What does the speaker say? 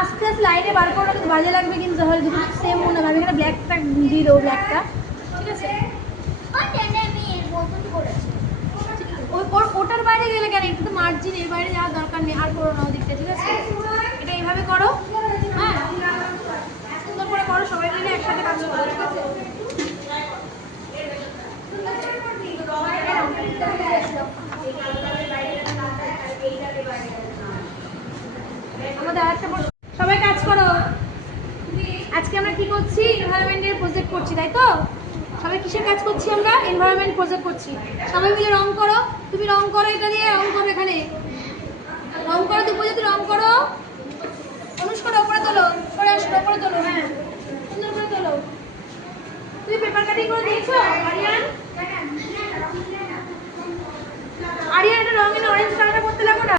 আস্তে আস্তে লাইনে বার করাটা কিন্তু বাজে লাগবে, কিন্তু তাহলে দুটো সেম মনে হবে। এখানে ব্ল্যাকটা দিয়ে দেবো, ব্ল্যাকটা ঠিক আছে। ওটার বাইরে গেলে কেন, একটু তো মার্জিন, এর বাইরে যাওয়ার দরকার নেই। আর করো না ওদিকটা, ঠিক আছে? এটা এইভাবে করো, হ্যাঁ সুন্দর করে করো, সবাই মিলে একসাথে কাজ করো, ঠিক আছে? আমাদের আরেকটা সবাই কাজ করো। আজকে আমরা কি করছি? এনভায়রনমেন্টের প্রজেক্ট করছি, তাই তো? সবাই কিসের কাজ করছি? আমরা এনভায়রনমেন্ট প্রজেক্ট করছি। সবাই মিলে রং করো, তুমি রং করো, এটা দিয়ে রং করো, এখানে রং করো, তুমি যদি রং করো। অনুষ্কার উপরে তোলো, করে আসো, উপরে তোলো, হ্যাঁ সুন্দর করে তোলো। তুমি পেপার কাটিং করে দিয়েছো আরিয়ান? আরিয়ান এটা রঙিন অরেঞ্জ কালারটা করতে লাগো না?